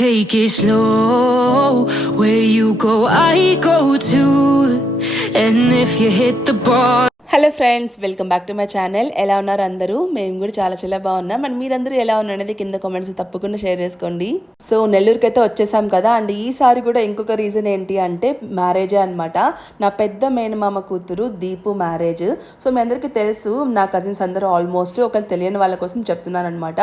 take it slow. Where you go, I go too. And if you hit the bar. Hello friends, welcome back to my channel. ఎలా ఉన్నారు అందరూ? మేము కూడా చాలా బాగున్నాం. And మీరందరూ ఎలా ఉన్నారనేది కింద కామెంట్స్ తప్పకుండా షేర్ చేసుకోండి. సో నెల్లూరుకి అయితే వచ్చేసాం కదా. అండ్ ఈసారి కూడా ఇంకొక రీజన్ ఏంటి అంటే మ్యారేజే అనమాట. నా పెద్ద మేనమామ కూతురు దీపు మ్యారేజ్. సో మీ అందరికీ తెలుసు, నా కజిన్స్ అందరూ ఆల్మోస్ట్, ఒకరు తెలియని వాళ్ళ కోసం చెప్తున్నాను అనమాట.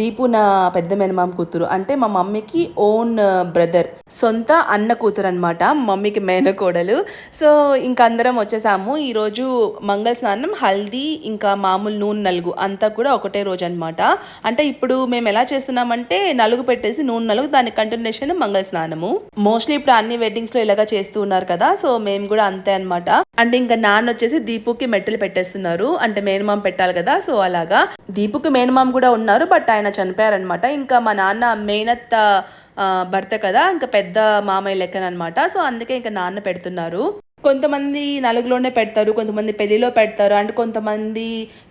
దీపు నా పెద్ద మేనమామ కూతురు, అంటే మా మమ్మీకి ఓన్ బ్రదర్, సొంత అన్న కూతురు అనమాట. మమ్మీకి మేనకోడలు. సో ఇంకా అందరం వచ్చేసాము. ఈరోజు మంగళ స్నానం, హల్దీ, ఇంకా మామూలు నూనె నలుగు అంతా కూడా ఒకటే రోజు అనమాట. అంటే ఇప్పుడు మేము ఎలా చేస్తున్నామంటే నలుగు పెట్టేసి నూనె నలుగు, దాని కంటిన్యూషన్ మంగళ స్నానము. మోస్ట్లీ ఇప్పుడు అన్ని వెడ్డింగ్స్ లో ఇలాగా చేస్తూ ఉన్నారు కదా. సో మేము కూడా అంతే అనమాట. అంటే ఇంకా నాన్న వచ్చేసి దీపుకి మెట్టలు పెట్టేస్తున్నారు. అంటే మేనమామ పెట్టాలి కదా. సో అలాగా దీపుకి మేనమామ కూడా ఉన్నారు, బట్ ఆయన చనిపోయారనమాట. ఇంకా మా నాన్న మేనత్త భర్త కదా, ఇంకా పెద్ద మామయ్య లెక్కనమాట. సో అందుకే ఇంకా నాన్న పెడుతున్నారు. కొంతమంది నలుగులోనే పెడతారు, కొంతమంది పెళ్లిలో పెడతారు, అండ్ కొంతమంది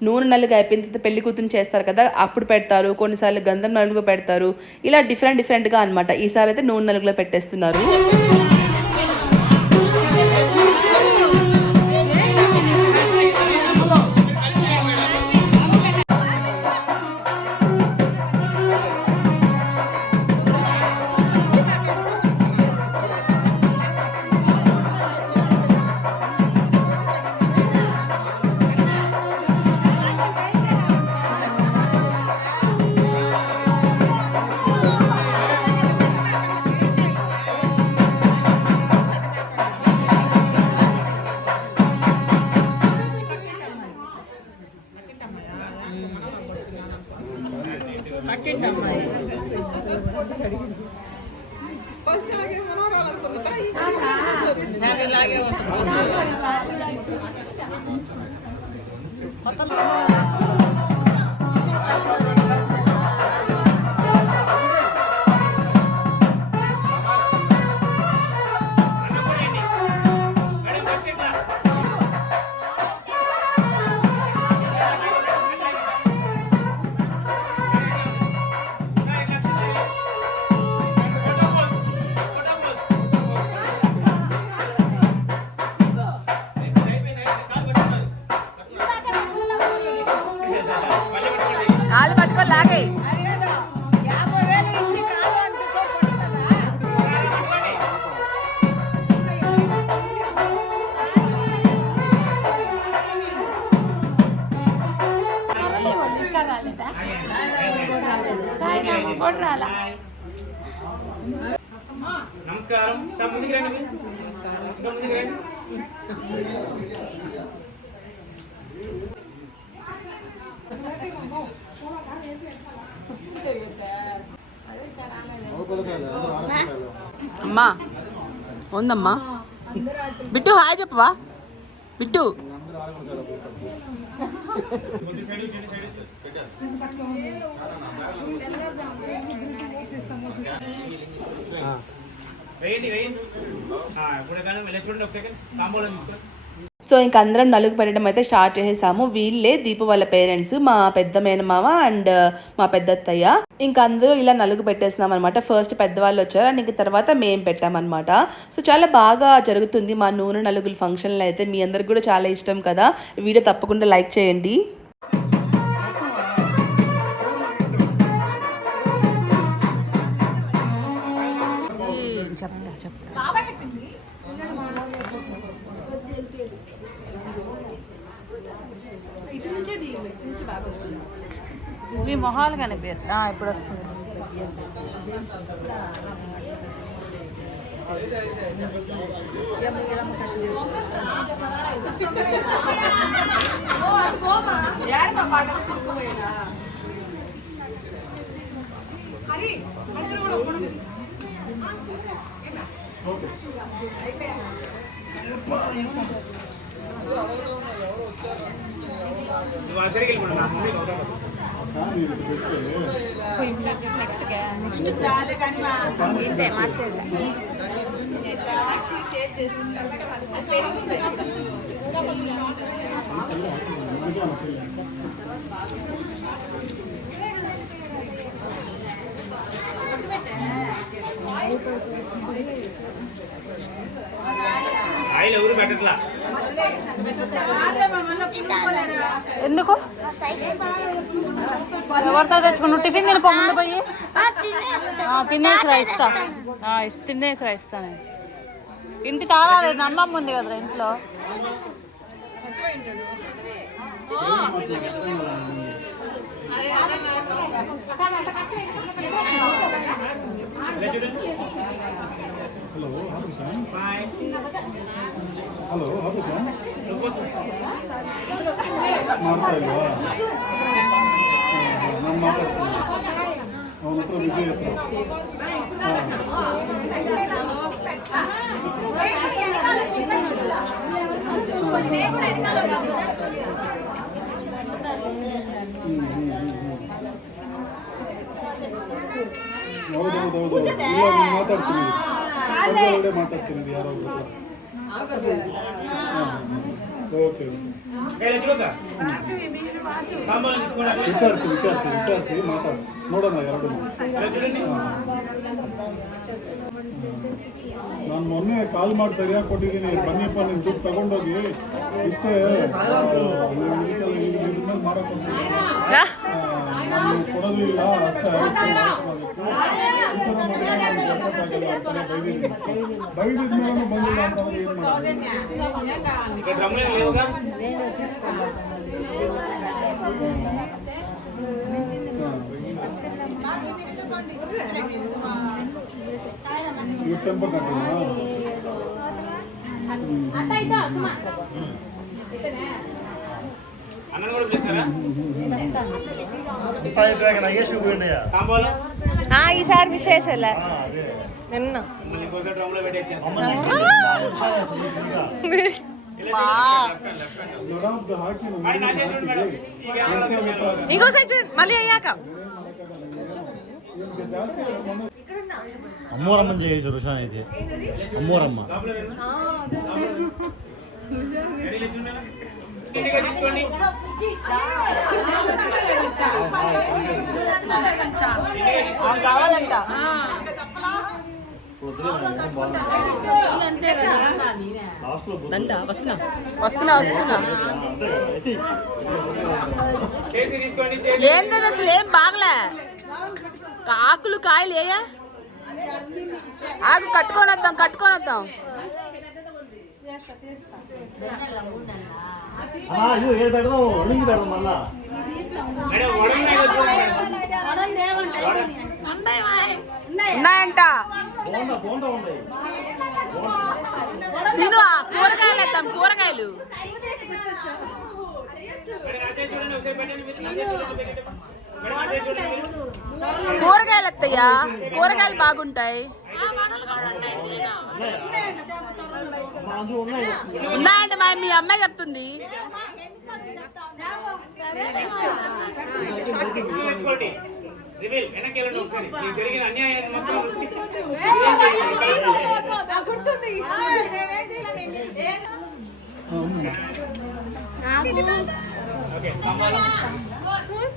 నూనె నలుగు అయిపోయిన తర్వాత పెళ్లి కూతురు చేస్తారు కదా, అప్పుడు పెడతారు. కొన్నిసార్లు గంధం నలుగు పెడతారు. ఇలా డిఫరెంట్గా అనమాట. ఈసారి అయితే నూనె నలుగులో పెట్టేస్తున్నారు. నమస్కారం. అమ్మా ఉందమ్మా. బిట్టు హాయ్ చెప్పవా? బిట్టు సో ఇంక అందరం నలుగు పెట్టడం అయితే స్టార్ట్ చేసేసాము. వీళ్ళే దీపు వాళ్ళ పేరెంట్స్, మా పెద్ద మేనమామ అండ్ మా పెద్దత్తయ్య. ఇంకా అందరూ ఇలా నలుగు పెట్టేస్తున్నాం అనమాట. ఫస్ట్ పెద్దవాళ్ళు వచ్చారు, అండ్ ఇంక తర్వాత మేము పెట్టామన్నమాట. సో చాలా బాగా జరుగుతుంది మా నూనె నలుగుల ఫంక్షన్లో అయితే. మీ అందరికి కూడా చాలా ఇష్టం కదా. వీడియో తప్పకుండా లైక్ చేయండి. మీ మొహాలు కనిపించదు. ఇప్పుడు వస్తుంది. ఎందుకు ఎవరితో తెచ్చుకున్నావు? టిఫిన్ తినిపో ముందు పోయి. తినేసిరా ఇస్తా. తినేసిరా ఇస్తాను. ఇంటి తాళాలి నమ్మమ్మ ఉంది కదరా ఇంట్లో. ಹಲೋ ಹೌದು ಸರ್ ಮಾಡ್ತಾ ಇಲ್ವಾ? ನಾನು ಮಾತಾಡ್ತೀನಿ ಅವನ ಹತ್ರ ವಿಜಯ್ ಹತ್ರ. ಹೌದೌದೌದು ಇಲ್ಲ ನಾನು ಮಾತಾಡ್ತೀನಿ ಒಳ್ಳೆ ಮಾತಾಡ್ತೀನಿ ಯಾರೋ ಓಕೆ ವಿಚಾರಿಸಿ ಮಾತಾಡು ನೋಡೋಣ ಎರಡು. ನಾನು ಮೊನ್ನೆ ಕಾಲ್ ಮಾಡಿ ಸರಿಯಾಗಿ ಕೊಟ್ಟಿದ್ದೀನಿ. ಬನ್ನಿಯಪ್ಪ ನೀನು ದುಡ್ಡು ತಗೊಂಡೋಗಿ ಇಷ್ಟೇ ಇದ್ಮೇಲೆ ಮಾಡೋಕೆ ಕೊಡೋದಿಲ್ಲ ಅಷ್ಟೇ. ಬೈದಿದ್ಮೇಲೆ ಬಂದಿಲ್ಲ ಅಂತ టెంపో కట్టినా ఈసారి మిస్ చేసేలే నిన్న ఇంకోసారి చూడండి మళ్ళీ అయ్యాక అమ్మోరమ్మని చేయొచ్చు రుషాన్ అయితే. అమ్మోరమ్మ కావాలంట. వస్తున్నా ఏంది అసలు ఏం బాగలే. ఆకులు కాయలు ఏయా ఆకు కట్టుకొని వద్దాం. పెడదాం ఒడికి పెడదాం మళ్ళా. ఉన్నాయంట. సీను కూరగాయలు వేద్దాం. కూరగాయలు వస్తాయా? కూరగాయలు బాగుంటాయి. ఉన్నాయండి మీ అమ్మాయి చెప్తుంది.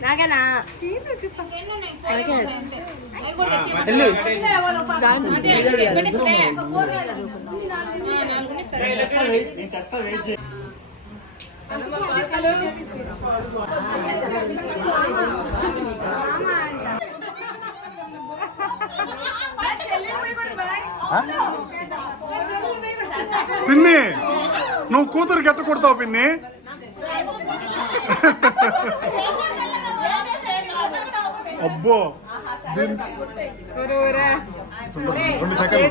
నాకేనా పిన్ని నువ్వు కూతురు గట్ట కొడతావు పిన్ని. అబ్బో 2 సెకండ్లు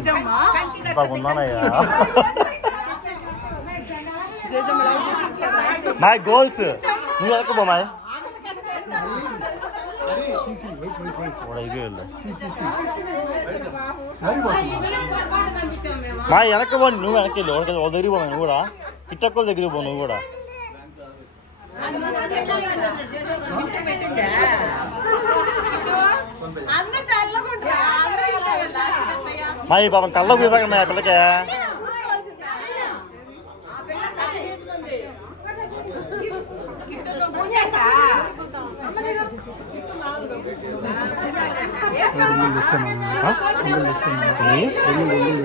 మై గోల్స్ నువ్వు ఎక్కబో మై మా వెనక్కి పోండి. నువ్వు వెనక్కి వెళ్ళి ఒకరికి దగ్గరికి పోయి నువ్వు కూడా కిట్టక్కల దగ్గరికి పో. నువ్వు కూడా మా ఈ పాపం కళ్ళకు పోయి మా పిల్లకే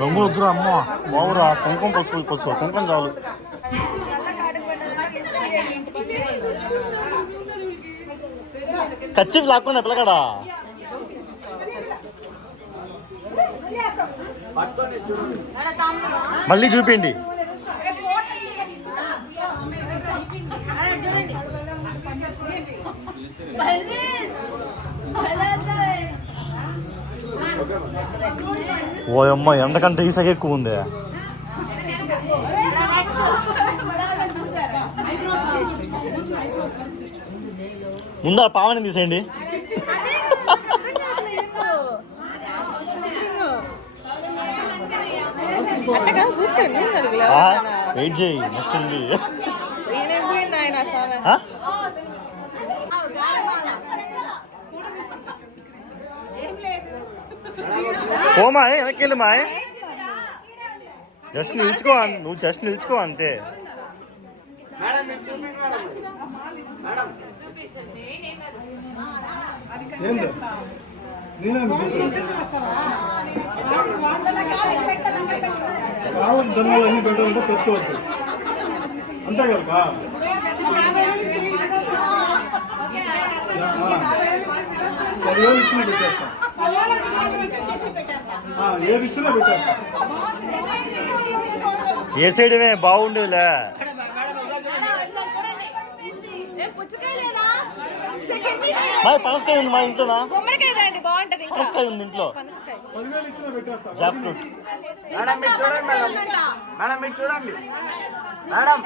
రంగులు వద్దురా అమ్మ బావురా కుంకుమ పసుపు పసుపు కుంకుమ చాలు కచ్చి లాక్కున్నా పిల్లకాడా మళ్ళీ చూపిండి ఓ అమ్మ ఎండకంటే ఈసగ ఎక్కువ ఉంది ముందు ఆ పావని తీసేయండి వెయిట్ చేయి నెక్స్ట్ ఉంది ఓమా వెనక్కి వెళ్ళి మాయ్ జస్ట్ నిల్చుకో నువ్వు జస్ట్ నిల్చుకో అంతే కావాలి ధనాలు అన్ని పెట్టాలంటే తెచ్చుకోవద్దు అంతే కదా ఏది ఇచ్చినా పెట్టేస్తాం ఏది ఇచ్చినా పెట్టేస్తాం ఏ సైడ్మే బాగుండేలే పనసకాయ ఉంది మా ఇంట్లో పనసకాయ ఉంది ఇంట్లో జాక్ ఫ్రూట్ మేడం మీరు చూడండి మేడం మీరు చూడండి మేడం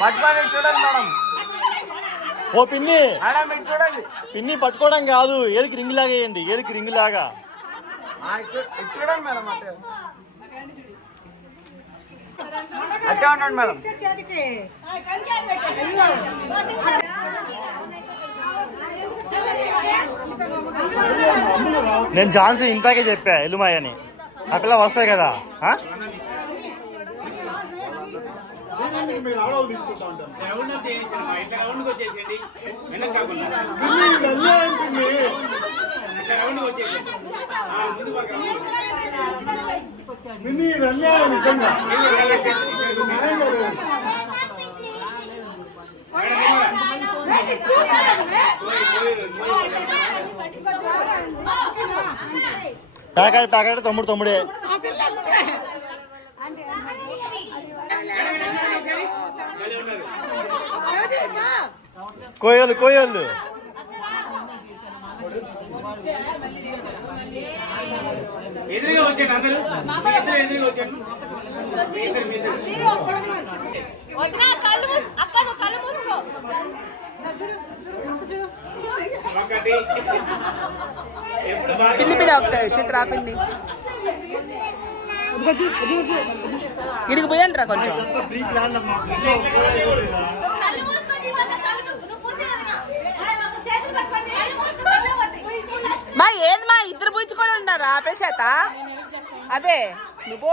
పట్టుకొని చూడండి మేడం ఓ పిన్ని మేడం మీరు చూడండి పిన్ని పట్టుకోవడం కాదు ఏలికి రింగ్ లాగా వేయండి ఏలికి రింగ్ లాగా చూడండి మేడం అట్టే ఉండండి మేడం నేను ఝాన్సీ ఇంతాకే చెప్పా ఎల్లుమాయి అని ఆ పిల్ల వస్తాయి కదా మీరు ఆడవాళ్ళు తీసుకుంటా ఉంటారు ఇది అన్యాయం నిజంగా ప్యాకెట్ తమ్ముడే కోయోళ్ళు ఎదురుగా వచ్చేయండి అందరూ ఎదురుగా వచ్చేయండి పిల్లి డాక్టర్ షట్రా పిల్లి ఇడికి పోయండి రా కొంచెం మా ఏంది మా ఇద్దరు పూచుకొని ఉన్నారు ఆపే చేత అదే నువ్వు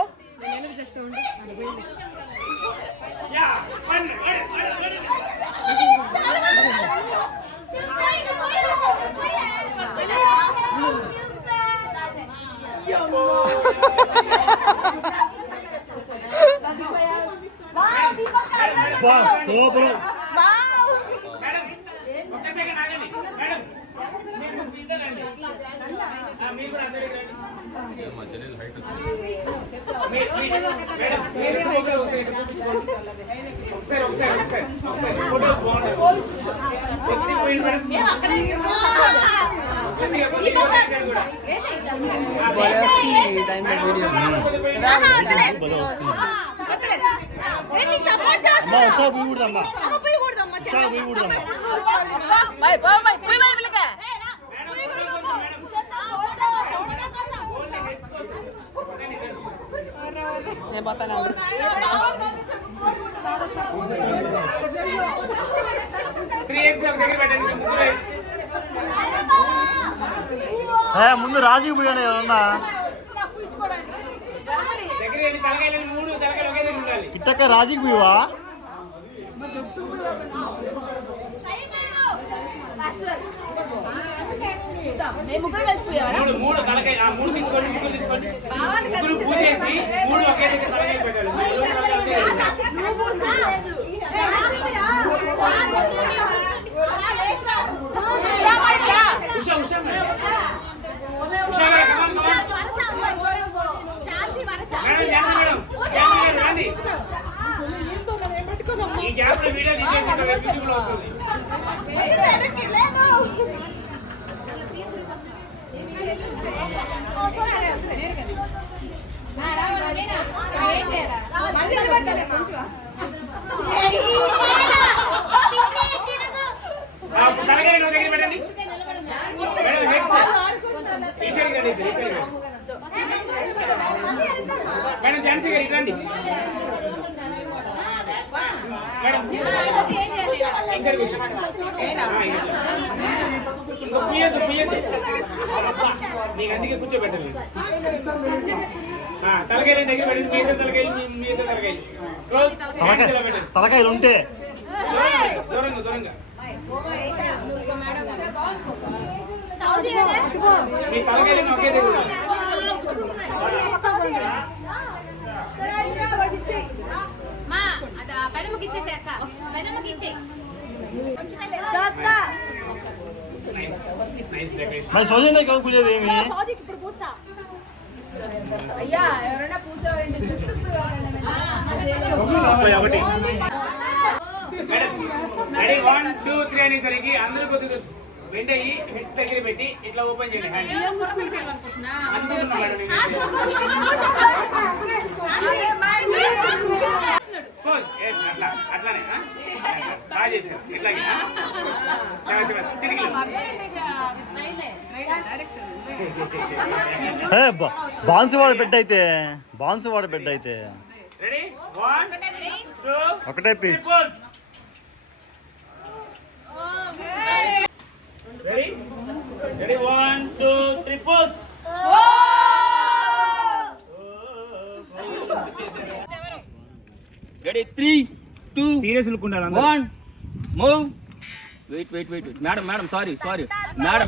ముందు రాజుకి పోయాను ఏమన్నా కిట్టక్క రాజుకి పోయివా మూడు తలకాయ మూడు తీసుకోండి, ముగ్గురు తీసుకోండి, ముగ్గురు పూసేసి మూడు ఒకే దగ్గర తలకాయ పెట్టాలి. ఉషా ఉషా మేడం, ఉషా గారు రండి. ఈ గ్యాప్ లో వీడియో తీసేసి యూట్యూబ్ లో వస్తుంది. తలకాయ దగ్గర పెట్టండి. మేడం ఝాన్సీ గారు రండి. మేడం పుయ్యద్దు పుయ్యద్దు, నీకు అందుకే కూర్చోబెట్టండి. తలకాయలు దగ్గర పెట్టండి. మీద తలకాయలు మీద తలకాయలు తలకాయలు ఉంటే దూరంగా దూరంగా మీ తలకాయలు ఒకే దగ్గర. మరి సోజన్ దగ్గర కూర్చోదు ఏమి రెడీ 1 2 3 అనేసరికి అందరూ కొద్దిగా బెండ్ అయ్యి హెడ్స్ దగ్గర పెట్టి ఇట్లా ఓపెన్ చేయండి. అట్లానే బాగా చేశారు. ఇట్లాగే చిటికలు బాన్సువాడ బిడ్డ అయితే, బాన్సువాడ బిడ్డ అయితే రెడీ 1 2 ఒకటే piece. Ready ready 1 2 3 pose. Ready 3 2 serious look ఉండాలి. 1 move. Wait madam sorry madam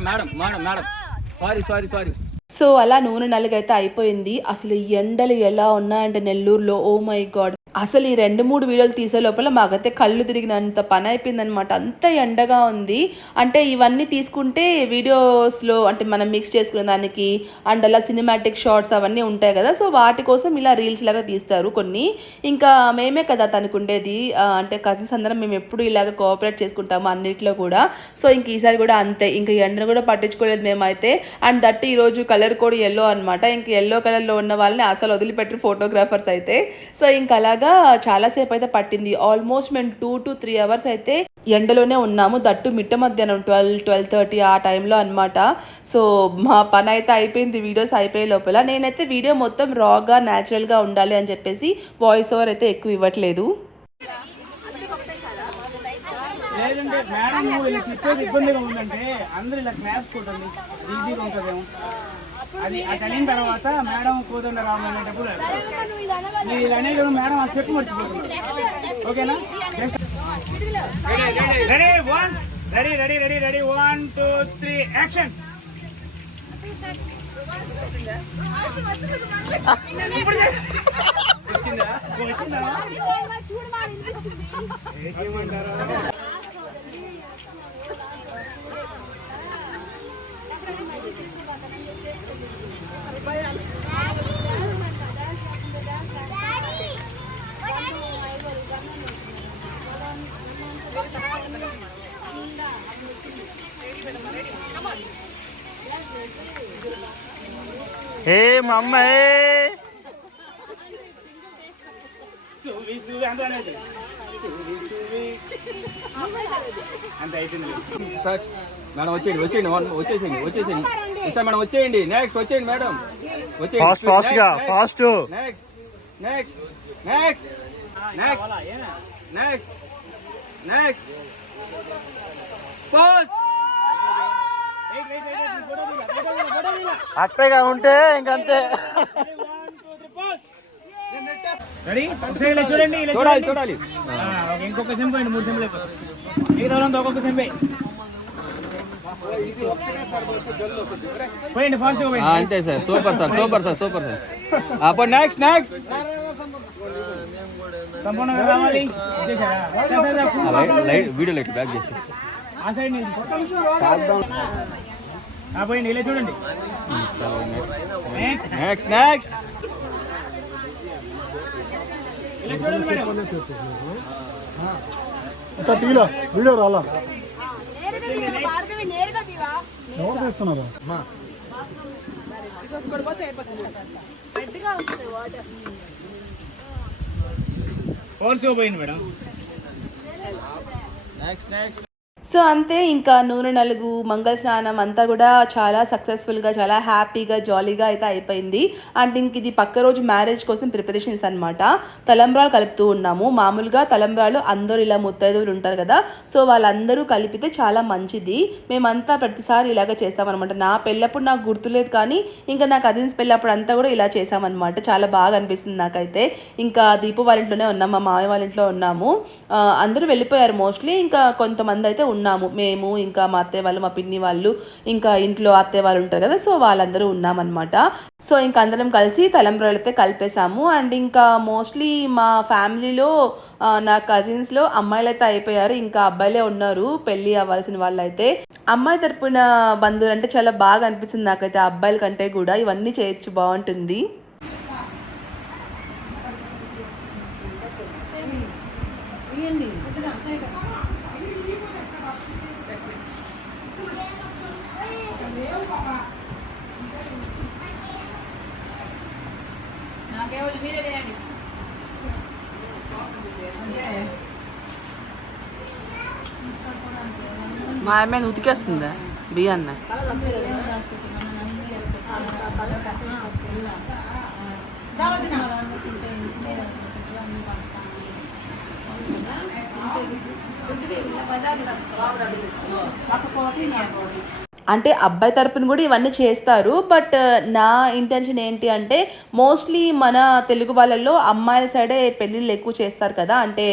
sorry. So అలా నూనె నలుగైతే అయిపోయింది. అసలు ఈ ఎండలు ఎలా ఉన్నాయంటే నెల్లూరులో, ఓ మై గాడ్. అసలు ఈ 2-3 వీడియోలు తీసే లోపల మాకైతే కళ్ళు తిరిగినంత పని అయిపోయింది అనమాట. అంత ఎండగా ఉంది. అంటే ఇవన్నీ తీసుకుంటే వీడియోస్లో అంటే మనం మిక్స్ చేసుకునే దానికి అండ్ అలా సినిమాటిక్ షార్ట్స్ అవన్నీ ఉంటాయి కదా, సో వాటి కోసం ఇలా రీల్స్ లాగా తీస్తారు కొన్ని. ఇంకా మేమే కదా తనకు ఉండేది, అంటే కజిన్స్ అందరం మేము ఎప్పుడు ఇలాగ కోఆపరేట్ చేసుకుంటాము అన్నిట్లో కూడా. సో ఇంక ఈసారి కూడా అంతే, ఇంకా ఎండను కూడా పట్టించుకోలేదు మేమైతే. అండ్ దట్ ఈరోజు కలర్ కూడా ఎల్లో అనమాట. ఇంక ఎల్లో కలర్లో ఉన్న వాళ్ళని అసలు వదిలిపెట్టి ఫోటోగ్రాఫర్స్ అయితే. సో ఇంకా అలాగా చాలాసేపు అయితే పట్టింది. ఆల్మోస్ట్ మేము 2 to 3 hours అయితే ఎండలోనే ఉన్నాము. దట్టు మిట్ట మధ్యాహ్నం 12-12:30 ఆ టైంలో అనమాట. సో మా పని అయితే అయిపోయింది వీడియోస్ అయిపోయే లోపల. నేనైతే వీడియో మొత్తం రాగా న్యాచురల్గా ఉండాలి అని చెప్పేసి వాయిస్ ఓవర్ అయితే ఎక్కువ ఇవ్వట్లేదు. లేదంటే మేడం ఇలా చెప్పేది ఇబ్బందిగా ఉందంటే అందరూ ఇలా క్లాప్స్ కొట్టండి, ఈజీగా ఉంటుందేమో. అది అటు అయిన తర్వాత మేడం కోదండ రాము అనేటప్పుడు మీరు ఇలా అనే కదా మేడం ఆ స్టెప్ మర్చిపోతున్నారు. ఓకేనా? Ready 1 2 3 action. వచ్చిందా? ఏ మా అమ్మ అంత అయిపోయింది సార్. మేడం వచ్చేసేయండి సార్. మేడం వచ్చేయండి. నెక్స్ట్ వచ్చేయండి మేడం, వచ్చేయండి ఫాస్ట్. నెక్స్ట్ అట్టగా ఉంటే ఇంకంతే. రెడీ ఒకసారి ఇలా చూడండి, ఇలా చూడాలి చూడాలి. చూడాలి. ఓకే, ఇంకొక సెంపు అండి, 3 సెంపులు అయిపోతాయి. మిగతా వాళ్ళంతా ఒక్కొక్క సెంపే పోయండి, ఫాస్ట్గా పోయండి. అంతే sir, super sir, super sir, super sir. అప్పుడు నెక్స్ట్ నెక్స్ట్ సంపూర్ణంగా రావాలి. వచ్చేసారా? Sir, sir, sir, light video light back చేసి ఆ సైడ్ నుంచి పోయింది, ఇలా చూడండి. నెక్స్ట్ నెక్స్ట్ నెక్స్ట్ ఇలా చూడండి మేడం. ఇంకా తీలా వీడియో రాలా ఎవరు తీస్తున్నారు? ఫోర్స్ పోయింది మేడం. నెక్స్ట్ నెక్స్ట్ సో అంతే, ఇంకా నూనె నలుగు మంగళ స్నానం అంతా కూడా చాలా సక్సెస్ఫుల్గా, చాలా హ్యాపీగా, జాలీగా అయితే అయిపోయింది. అండ్ ఇంక ఇది పక్క రోజు మ్యారేజ్ కోసం ప్రిపరేషన్స్ అనమాట. తలంబ్రాలు కలుపుతూ ఉన్నాము. మామూలుగా తలంబ్రాలు అందరూ ఇలా ముత్తైదువులు ఉంటారు కదా, సో వాళ్ళందరూ కలిపితే చాలా మంచిది. మేమంతా ప్రతిసారి ఇలాగ చేస్తామన్నమాట. నా పెళ్ళప్పుడు నాకు గుర్తులేదు, కానీ ఇంకా నా కజిన్స్ పెళ్ళప్పుడు అంతా కూడా ఇలా చేసామన్నమాట. చాలా బాగా అనిపిస్తుంది నాకైతే. ఇంకా దీపు వాళ్ళ ఇంట్లోనే ఉన్నాము, మా మామయ్య వాళ్ళ ఇంట్లో ఉన్నాము. అందరూ వెళ్ళిపోయారు మోస్ట్లీ. ఇంకా కొంతమంది అయితే ఉన్నాము, మేము ఇంకా మా అత్తయ్య వాళ్ళు, మా పిన్ని వాళ్ళు, ఇంకా ఇంట్లో అత్తయ్య వాళ్ళు ఉంటారు కదా, సో వాళ్ళందరూ ఉన్నామన్నమాట. సో ఇంకా అందరం కలిసి తలంబ్రాలు అయితే కలిపేసాము. అండ్ ఇంకా మోస్ట్లీ మా ఫ్యామిలీలో నా కజిన్స్లో అమ్మాయిలు అయితే అయిపోయారు, ఇంకా అబ్బాయిలే ఉన్నారు పెళ్ళి అవ్వాల్సిన వాళ్ళు అయితే. అమ్మాయి తరపున బంధువులు అంటే చాలా బాగా అనిపిస్తుంది నాకైతే, అబ్బాయిల కంటే కూడా ఇవన్నీ చేయొచ్చు, బాగుంటుంది. మా అమ్మాయి ఉతికేస్తుందా బియ్యాన్ని? అంటే అబ్బాయి తరపున కూడా ఇవన్నీ చేస్తారు. బట్ నా ఇంటెన్షన్ ఏంటి అంటే, మోస్ట్లీ మన తెలుగు వాళ్ళల్లో అమ్మాయిల సైడే పెళ్ళిళ్ళు ఎక్కువ చేస్తారు కదా, అంటే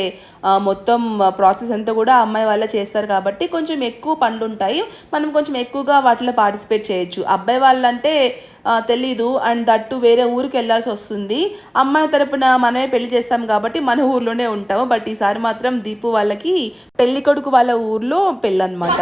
మొత్తం ప్రాసెస్ అంతా కూడా అమ్మాయి వాళ్ళే చేస్తారు కాబట్టి కొంచెం ఎక్కువ పనులు ఉంటాయి, మనం కొంచెం ఎక్కువగా వాటిలో పార్టిసిపేట్ చేయొచ్చు. అబ్బాయి వాళ్ళంటే తెలీదు, అండ్ దట్టు వేరే ఊరికి వెళ్ళాల్సి వస్తుంది. అమ్మాయి తరపున మనమే పెళ్లి చేస్తాం కాబట్టి మన ఊర్లోనే ఉంటాము. బట్ ఈసారి మాత్రం దీపు వాళ్ళకి పెళ్లి కొడుకు వాళ్ళ ఊర్లో పెళ్ళి అనమాట.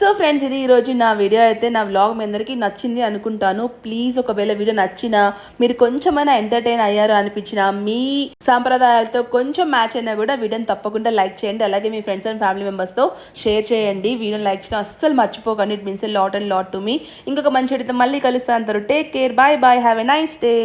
సో ఫ్రెండ్స్, ఇది ఈరోజు నా వీడియో అయితే. నా వ్లాగ్ మీ అందరికీ నచ్చింది అనుకుంటాను. ప్లీజ్ ఒకవేళ వీడియో నచ్చినా, మీరు కొంచెమైనా ఎంటర్టైన్ అయ్యారు అనిపించినా, మీ సాంప్రదాయాలతో కొంచెం మ్యాచ్ అయినా కూడా వీడియోని తప్పకుండా లైక్ చేయండి. అలాగే మీ ఫ్రెండ్స్ అండ్ ఫ్యామిలీ మెంబర్స్తో షేర్ చేయండి. వీడియోని లైక్ చేయడం అస్సలు మర్చిపోకండి. It means lot and lot to me. ఇంకొక మంచి వీడియోతో మళ్ళీ కలుస్తాను. Take care, bye bye, have a nice day.